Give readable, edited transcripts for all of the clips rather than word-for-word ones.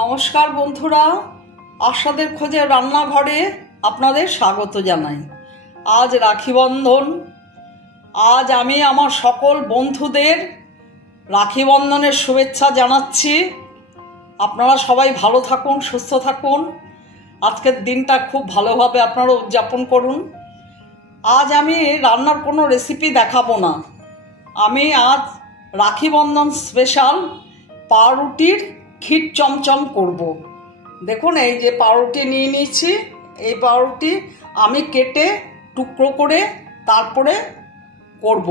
নমস্কার বন্ধুরা, আশাদের খোঁজে রান্নাঘরে আপনাদের স্বাগত জানাই। আজ রাখি বন্ধন। আজ আমি আমার সকল বন্ধুদের রাখি বন্ধনের শুভেচ্ছা জানাচ্ছি। আপনারা সবাই ভালো থাকুন, সুস্থ থাকুন। আজকের দিনটা খুব ভালোভাবে আপনারা উদযাপন করুন। আজ আমি রান্নার কোনো রেসিপি দেখাবো না। আমি আজ রাখি বন্ধন স্পেশাল পাউরুটির ক্ষীর চমচম করব। দেখুন, এই যে পাউরুটি নিয়ে নিয়েছি, এই পাউরুটি আমি কেটে টুকরো করে তারপরে করব।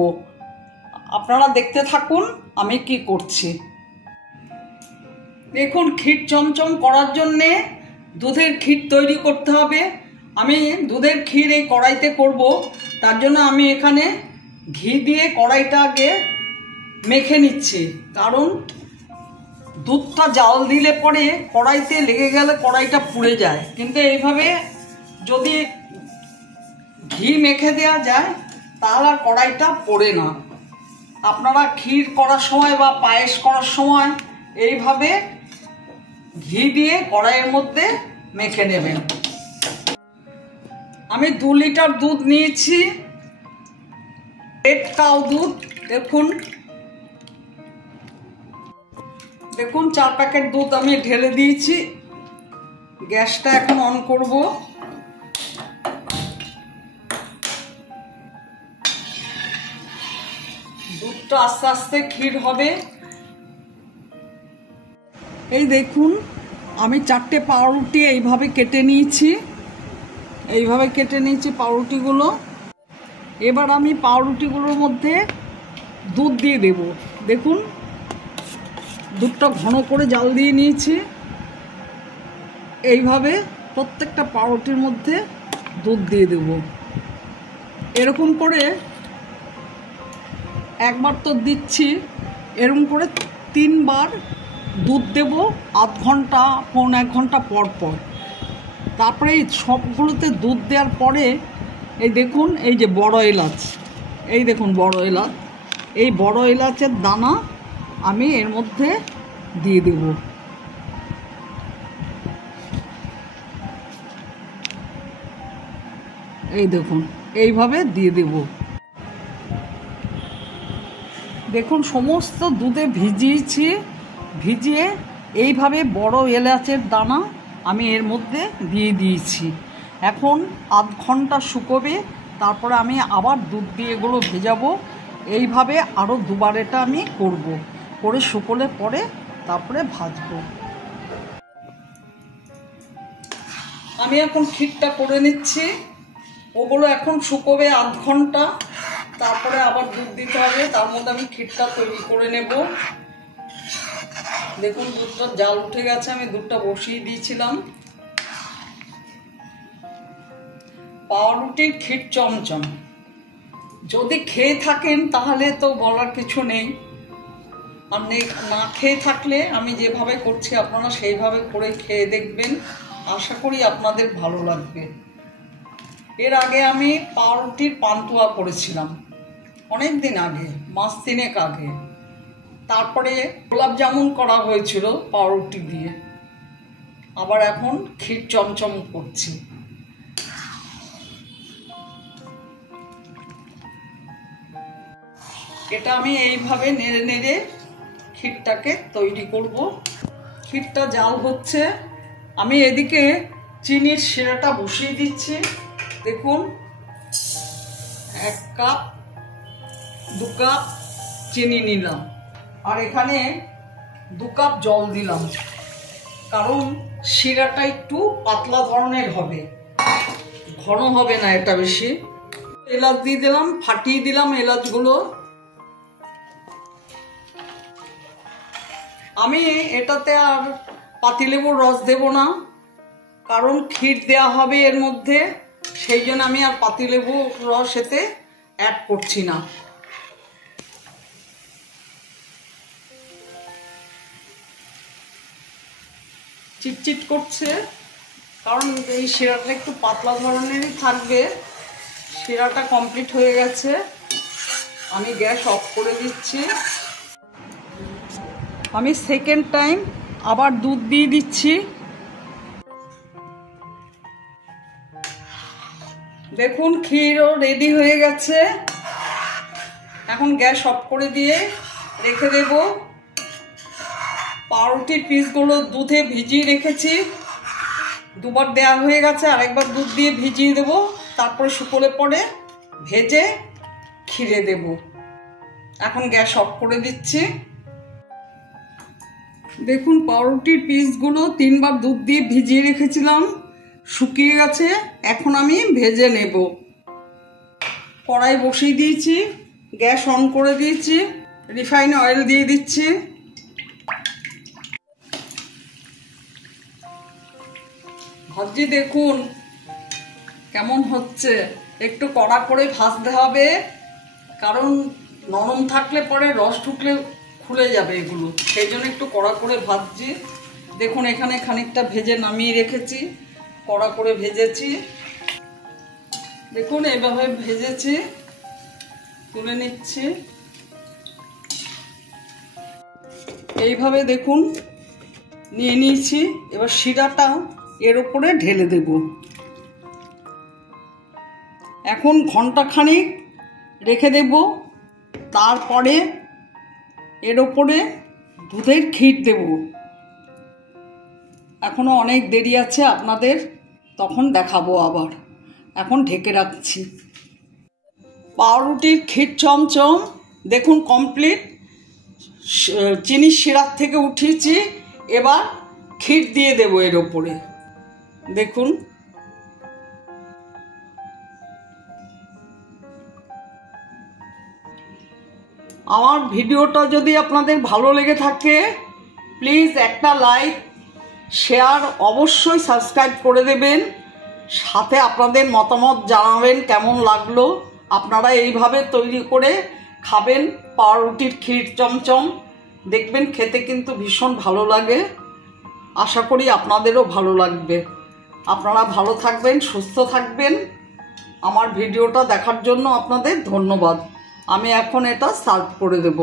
আপনারা দেখতে থাকুন আমি কি করছি। দেখুন, ক্ষীর চমচম করার জন্যে দুধের ক্ষীর তৈরি করতে হবে। আমি দুধের ক্ষীর এই কড়াইতে করব, তার জন্য আমি এখানে ঘি দিয়ে কড়াইটা আগে মেখে নিচ্ছি। কারণ দুধটা জাল দিলে পরে কড়াইতে লেগে গেলে কড়াইটা পুড়ে যায়, কিন্তু এইভাবে যদি ঘি মেখে দেওয়া যায় তাহলে আর কড়াইটা পোড়ে না। আপনারা ক্ষীর করার সময় বা পায়েস করার সময় এইভাবে ঘি দিয়ে কড়াইয়ের মধ্যে মেখে নেবেন। আমি 2 লিটার দুধ নিয়েছি, রেড কাউ দুধ। দেখুন 4 প্যাকেট দুধ আমি ঢেলে দিয়েছি। গ্যাসটা এখন অন করব। দুধটা আস্তে আস্তে ক্ষীর হবে। এই দেখুন, আমি 4টে পাউরুটি এইভাবে কেটে নিয়েছি। পাউরুটিগুলো। এবার আমি পাউরুটিগুলোর মধ্যে দুধ দিয়ে দেব। দেখুন, দুধটা ঘন করে জাল দিয়ে নিয়েছি। এইভাবে প্রত্যেকটা পাউরুটির মধ্যে দুধ দিয়ে দেব। এরকম করে একবার তো দিচ্ছি, এরকম করে 3 বার দুধ দেব, আধ ঘন্টা পৌনে 1 ঘন্টা পর পর। তারপরে এই সবগুলোতে দুধ দেওয়ার পরে এই দেখুন, এই যে বড় এলাচ, এই দেখুন বড় এলাচ, এই বড় এলাচের দানা আমি এর মধ্যে দিয়ে দেব। এই দেখুন, এইভাবে দিয়ে দেব। দেখুন, সমস্ত দুধে ভিজিয়ে এইভাবে বড় এলাচের দানা আমি এর মধ্যে দিয়ে দিয়েছি। এখন আধ ঘন্টা শুকোবে, তারপরে আমি আবার দুধ দিয়ে এগুলো ভেজাবো। এইভাবে আরও 2 বার এটা আমি করে শুকোলে পরে তারপরে ভাজবো। আমি এখন ক্ষীরটা করে নিচ্ছি। ওগুলো এখন শুকোবে আধ ঘন্টা, তারপরে আবার দুধ দিতে হবে। তার মধ্যে আমি ক্ষীরটা তৈরি করে নেব। দেখুন, দুধটা জাল উঠে গেছে। আমি দুধটা বসিয়ে দিয়েছিলাম। পাউরুটির ক্ষীর চমচম যদি খেয়ে থাকেন তাহলে তো বলার কিছু নেই, আর না খেয়ে থাকলে আমি যেভাবে করছি আপনারা সেইভাবে করে খেয়ে দেখবেন। আশা করি আপনাদের ভালো লাগবে। এর আগে আমি পাউরুটির পান্তুয়া করেছিলাম অনেক দিন আগে, মাস 3 আগে। তারপরে গোলাপ জামুন করা হয়েছিল পাউরুটি দিয়ে। আবার এখন ক্ষীর চমচম করছি। এটা আমি এইভাবে নেড়ে নেড়ে ক্ষীরটাকে তৈরি করব। ক্ষীরটা জাল হচ্ছে, আমি এদিকে চিনির শিরাটা বসিয়ে দিচ্ছি। দেখুন, 1 কাপ 2 কাপ চিনি নিলাম, আর এখানে 2 কাপ জল দিলাম। কারণ শিরাটা একটু পাতলা ধরনের হবে, ঘন হবে না এটা বেশি। এলাচ দিয়ে দিলাম, ফাটিয়ে দিলাম এলাচগুলো। আমি এটাতে আর পাতিলেবুর রস দেব না, কারণ ক্ষীর দেওয়া হবে এর মধ্যে, সেই জন্য আমি আর পাতিলেবুর রস এতে অ্যাড করছি না। চিটচিট করছে, কারণ এই শিরাটা একটু পাতলা ধরনেরই থাকবে। শিরাটা কমপ্লিট হয়ে গেছে, আমি গ্যাস অফ করে দিচ্ছি। আমি সেকেন্ড টাইম আবার দুধ দিয়ে দিচ্ছি। দেখুন ক্ষীরও রেডি হয়ে গেছে। এখন গ্যাস অফ করে দিয়ে রেখে দেব। পাউরুটির পিসগুলো দুধে ভিজিয়ে রেখেছি, দুবার দেওয়া হয়ে গেছে, আরেকবার দুধ দিয়ে ভিজিয়ে দেব, তারপরে শুকোলে পরে ভেজে ক্ষীরে দেব। এখন গ্যাস অফ করে দিচ্ছি। দেখুন পাউরুটির পিসগুলো 3 বার দুধ দিয়ে ভিজিয়ে রেখেছিলাম, শুকিয়ে গেছে। এখন আমি ভেজে নেব। কড়াই বসিয়ে দিয়েছি, গ্যাস অন করে দিয়েছি, রিফাইন অয়েল দিয়ে দিচ্ছি। ভাজি দেখুন কেমন হচ্ছে। একটু কড়া করে ভাজতে হবে, কারণ নরম থাকলে পরে রস ঢুকলে খুলে যাবে এগুলো, সেই জন্য একটু কড়া করে ভাজছি। দেখুন এখানে খানিকটা ভেজে নামিয়ে রেখেছি, কড়া করে ভেজেছি। দেখুন এইভাবে ভেজেছি, তুলে নিচ্ছি। এইভাবে দেখুন নিয়ে নিয়েছি। এবার শিরাটা এর উপরে ঢেলে দেব। এখন ঘন্টাখানিক রেখে দেব, তারপরে এর উপরে দুধের ক্ষীর দেব। এখনো অনেক দেরি আছে, আপনাদের তখন দেখাবো আবার। এখন ঢেকে রাখছি। পাউরুটির ক্ষীর চমচম দেখুন কমপ্লিট। চিনির শিরার থেকে উঠিয়েছি, এবার ক্ষীর দিয়ে দেবো এর ওপরে। দেখুন আমার ভিডিওটা যদি আপনাদের ভালো লেগে থাকে, প্লিজ একটা লাইক, শেয়ার, অবশ্যই সাবস্ক্রাইব করে দেবেন। সাথে আপনাদের মতামত জানাবেন কেমন লাগলো। আপনারা এইভাবে তৈরি করে খাবেন পাউরুটির ক্ষীর চমচম, দেখবেন খেতে কিন্তু ভীষণ ভালো লাগে। আশা করি আপনাদেরও ভালো লাগবে। আপনারা ভালো থাকবেন, সুস্থ থাকবেন। আমার ভিডিওটা দেখার জন্য আপনাদের ধন্যবাদ। আমি এখন এটা সার্ভ করে দেব।